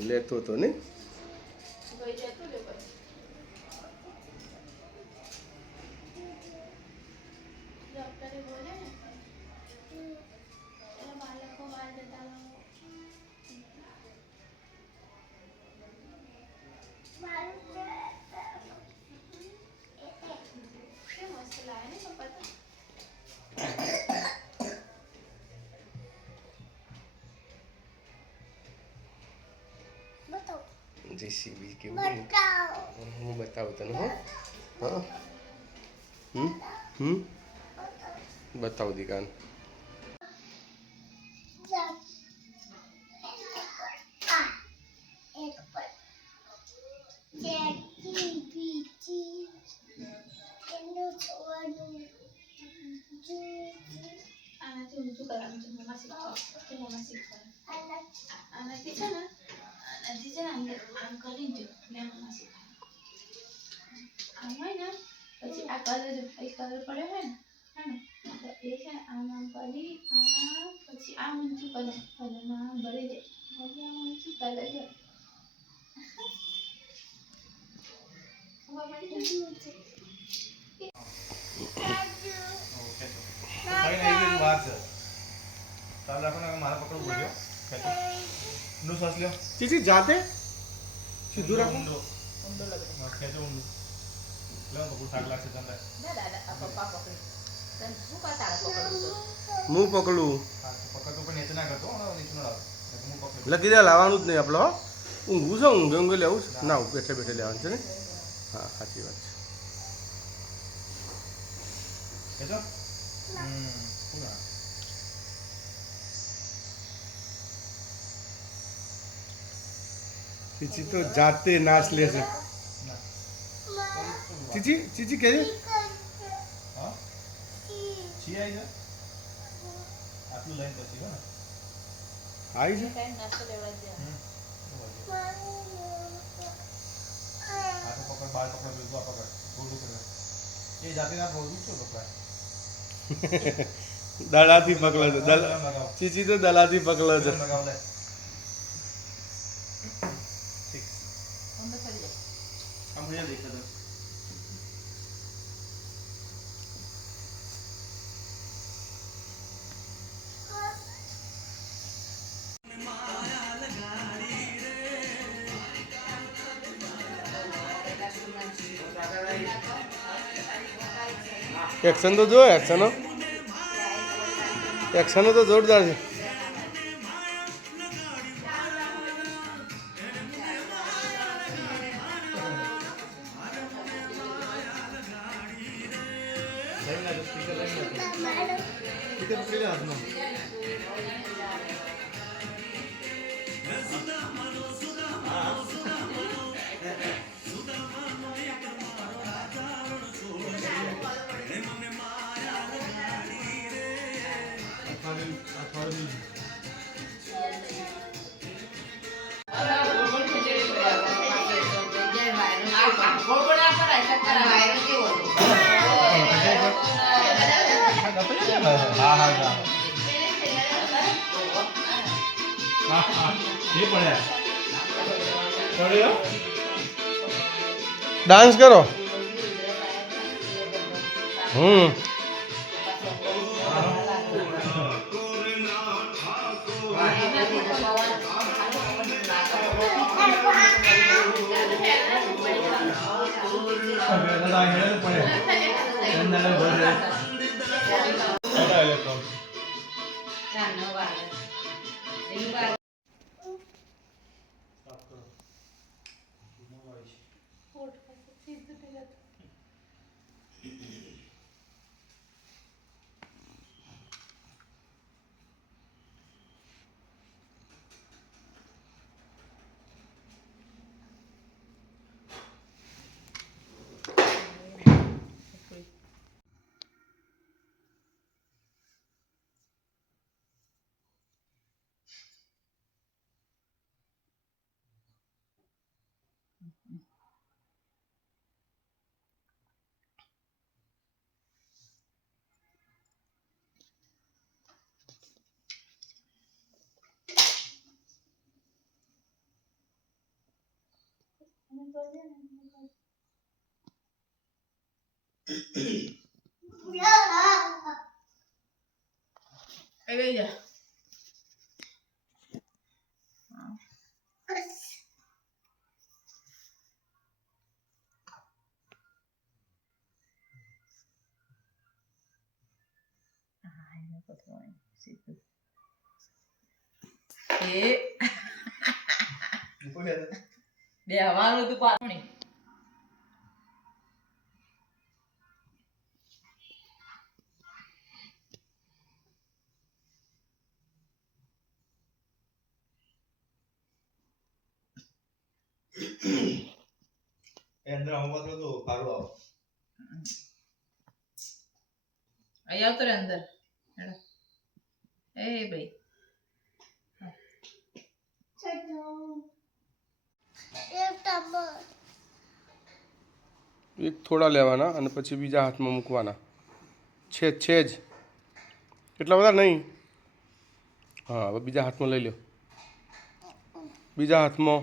લેતો તો ને જેસીબી કેવું હું બતાવું તને હા બતાવું દીકાન આનાથી ઊંચું કરવાનું છે મમ્મા શીખવા તો મમ્મા શીખવા આનાથી છે ને અંદર આમ કરી દો એટલે મમ્મા શીખવા આમ હોય ને પછી આ કલર એ કલર પડ્યો હોય ને તો એ છે આમ આમ કરી આમ પછી આમ ઊંચું કલરમાં આમ ભરી દે પછી આમ ઊંચું કલર દે चीची जाते सीधू रखो मुंह पकड़ू लगी दे लावानु ज नहीं आपलो ઊંઘું છે ઊંઘે ઊંઘે લેવું છે ના બેઠે બેઠે લેવાનું છે ને હા સાચી વાત છે चीची तो जाते नाच ले से चीची चीची कह रही हां छी आई जा આટલું લઈને પછી હો ને आई जा टाइम नाश्ता लेवड़ा दे आके पकड़ बाल पकड़ बिल्कुल पकड़ गोलू कर ये जाते ना बोलू छो पकड़ दलाती पकड़ दल चीची तो दलाती पकड़ છે मुझे देखा था एक्शन तो जो एक्शन तो जोरदार है डांस करो આવી જા એ બે હવાનું તું પાણી અંદર હોમવર્ક તો કાઢો આવો અહીં આવતો રે અંદર હેડો એ ભાઈ એક થોડા લેવાના અને પછી બીજા હાથમાં મૂકવાના છે જ એટલા બધા નહીં હા હવે બીજા હાથમાં લઈ લો બીજા હાથમાં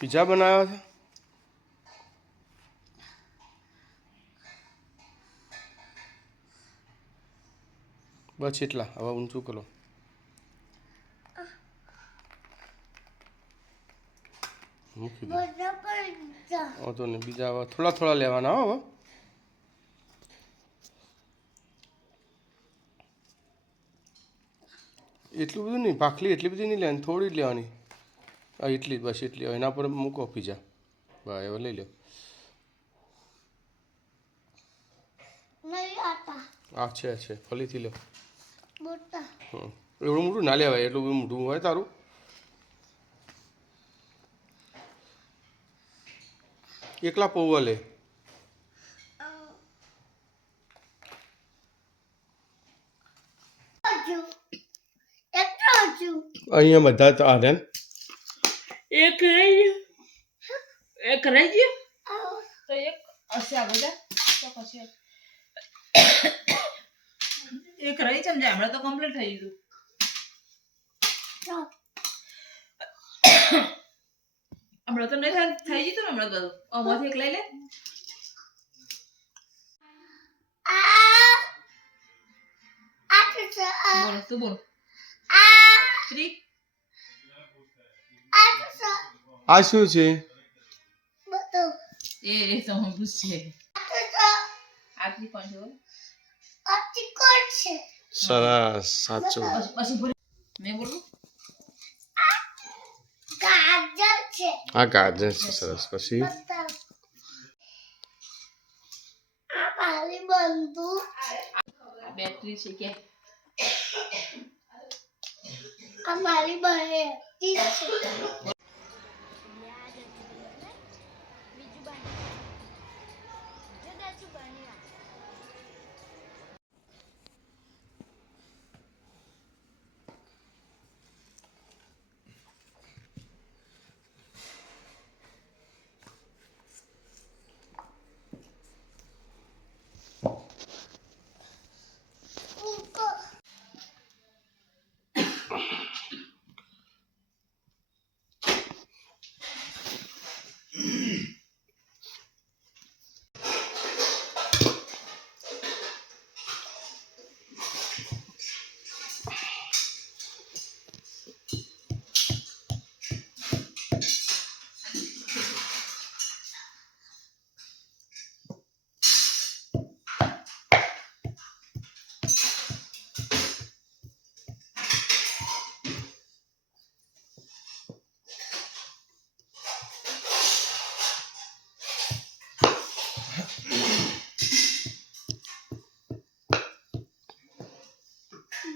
પીઝા બનાવ્યા છે બસ એટલા હવે ઊંચું કરો મૂકી દો વાંધો નહીં બીજા હવે થોડા લેવાના હો હવે એટલું બધું નહીં ભાખલી એટલી બધી નહીં લેવાની થોડી જ લેવાની હા એટલી બસ એટલી એના પર મૂકો પીઝા ભાઈ હવે લઈ લો આ છે ફરીથી લો એવડું મોટું ના લેવાય એટલું બધું મોટું હોય તારું એકલા પૌવા લે અહીંયા બધા તો આ એક રહી ગયો તો એક હશે આ બધા તો પછી એક રહી છે ને હમણાં તો કમ્પ્લીટ થઈ ગયું હમણાં તો નહીં થઈ ગયું ને હમણાં બધું આમાંથી એક લઈ લે બોલો તું બોલ આ શું છે એ તો હું પૂછે આટલી કોણ છે સરસ સાચું મેં બોલું આ ગાજર છે સરસ પછી બેટરી છે કે અમારી બહેન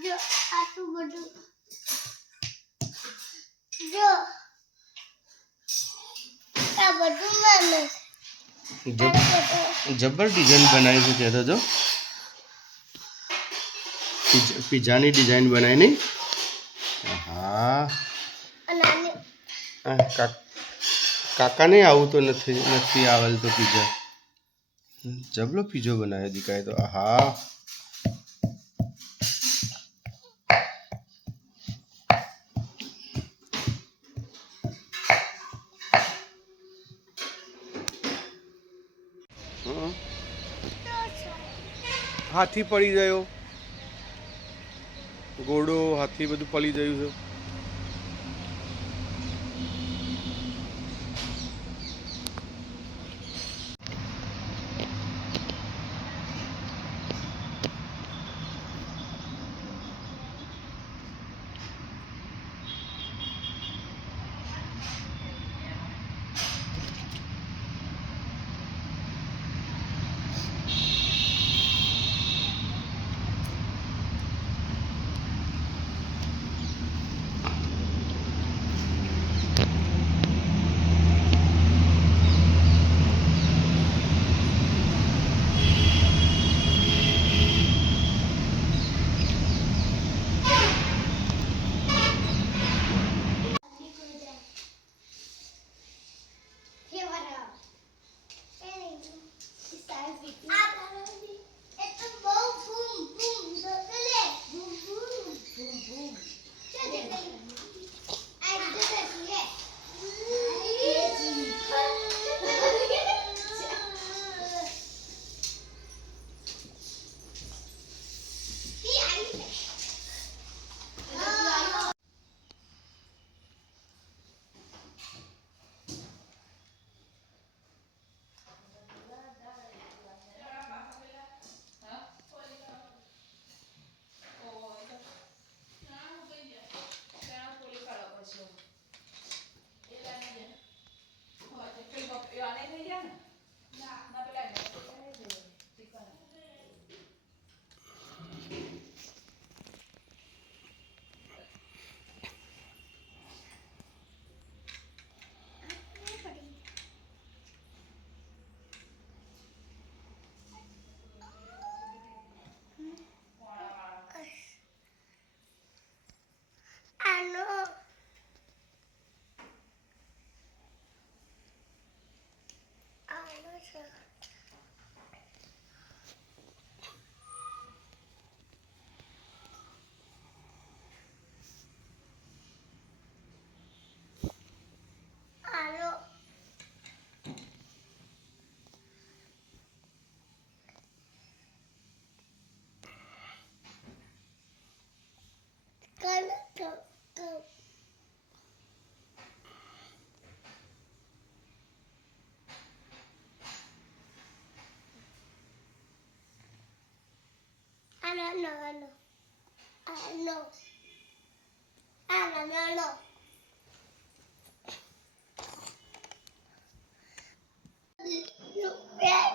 જો આટલું બધું જો આ બધું મને જબર ડિઝાઇન બનાવી છે ત્યાં તો જો પિઝાની ડિઝાઇન બનાવી નહીં. હા અને આને કાકાને આવું તો નથી આવેલ તો પિઝા. જબલો પિઝો બનાવ્યો દીકાય તો. હા હાથી પડી ગયો, ઘોડો હાથી બધું પડી ગયું છે.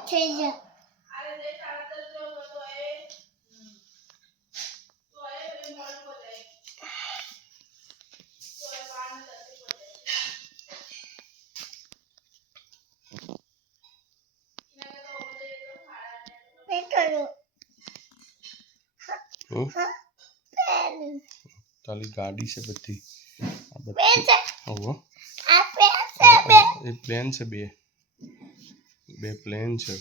થઈ જા. તારી ગાડી છે બધી. આ પેન છે. ઓહો આ પેન છે બે. એ પ્લેન છે, બે પ્લેન છે.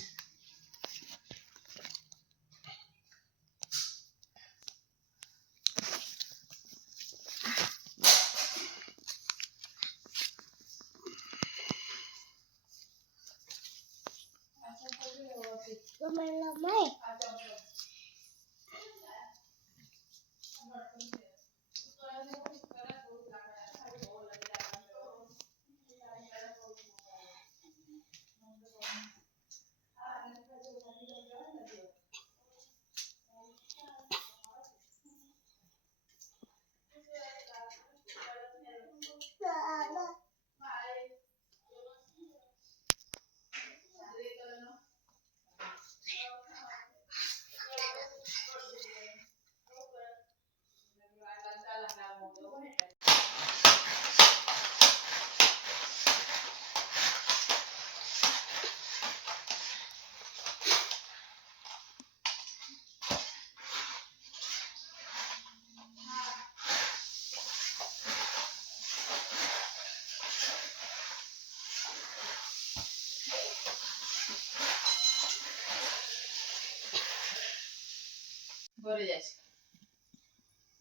ઘરે જાય છે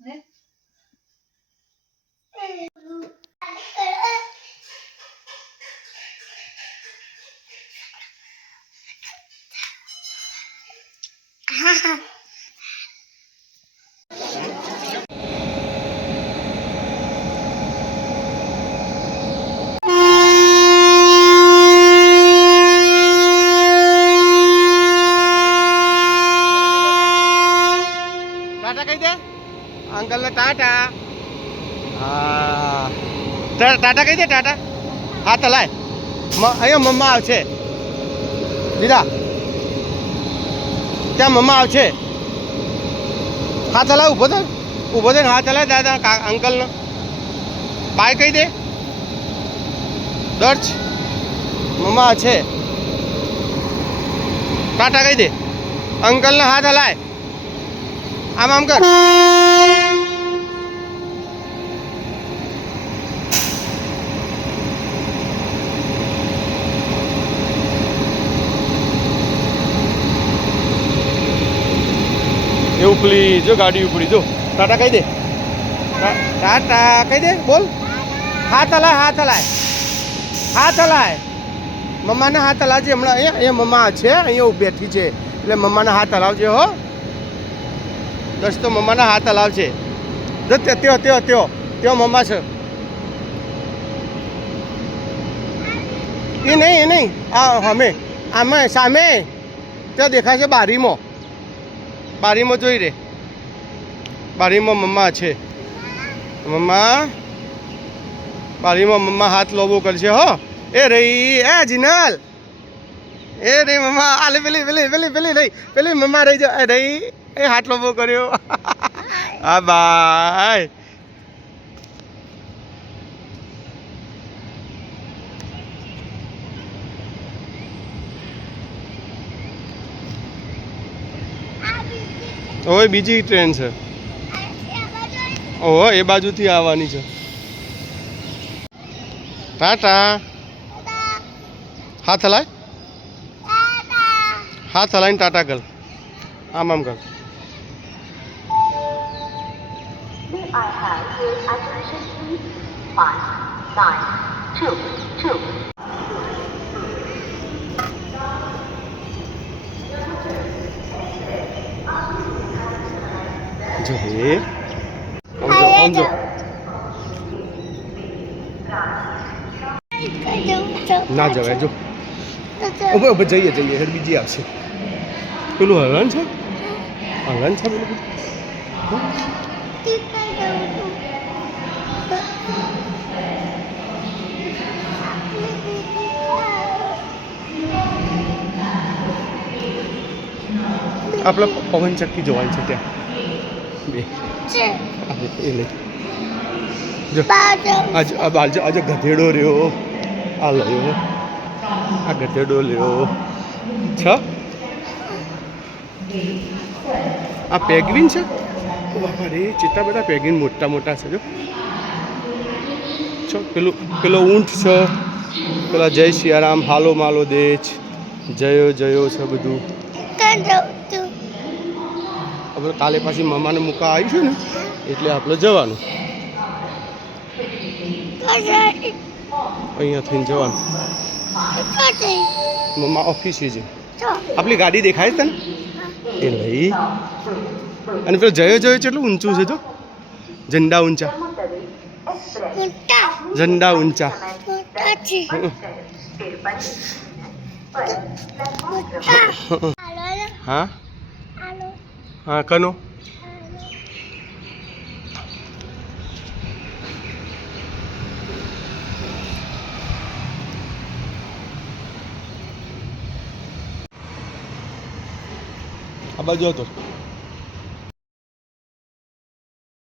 ને ટાટા કહી દે અંકલને ટાટા. હા ટાટા કહી દે ટાટા. હા તલાય અહીંયા મમ્મા આવશે દીદા, ત્યાં મમ્મા આવશે. હા ચલાય ઊભો થઈને હા ચલાય દાદા અંકલને બાય કહી દે. દર્શ મમ્મા છે ટાટા કહી દે. અંકલને હાથ હલાય આમ કર. એ ઉપલી જો ગાડી ઉપડી જો. ટાટા કહી દે. ટાટા કહી દે બોલ. હાથ હલાય હાથ હલાય હાથ હલાય. મમ્માને હાથ હલાવજે હમણાં. અહીંયા મમ્મા છે અહીંયા બેઠી છે એટલે મમ્માને હાથ હલાવજે હો. દસ તો મમ્માના હાથ હલાવશે. જો ત્યો મમ્મા છે. એ નહીં આ અમે સામે ત્યાં દેખાય છે બારીમાં જોઈ રે. બારીમાં મમ્મા છે. બારીમાં મમ્મા હાથ લોબો કરશે હો. એ રહી જીનલ એ રહી મમ્મા. આલે પેલી મમ્મા રહી જો રહી એ હાથ લોબો કર્યો. હા બાય. ઓય બીજી ટ્રેન છે. ઓહો એ બાજુથી આવવાની છે. ટાટા હાથ હલાય. હાથ હલાઈને ટાટા કર. આમ કર. I have your attention please? 5922. જો હે આમ જો. ના જવાય જો. ઉભો જઈએ હેડ બીજી આવશે. પેલું હરણ છે પેલું. આપણે પવન ચક્કી જોવાની છે ત્યાં બે. એ લઈ જો. આજે ગધેડો રહ્યો. આ લયો આ ગધેડો લ્યો છ. આ પેગ્વિન છે. બાપા રે ચેટલા બધા પેગ્વિન મોટા છે જો. પેલો ઊંટ છે. પેલા જય સિયારામ હાલો માલો દેશ જયો છે બધું. આપણે કાલે પાછી મમ્માને મૂકવા આવી છે ને એટલે આપણે જવાનું. અહીંયા થઈને જવાનું. મમ્મા ઓફિસે છે. આપણી ગાડી દેખાય છે ને એ લઈ. અને પેલો જયો કેટલું ઊંચું છે જો. ઝંડા ઊંચા. હા કનો આ બાજુ હતો.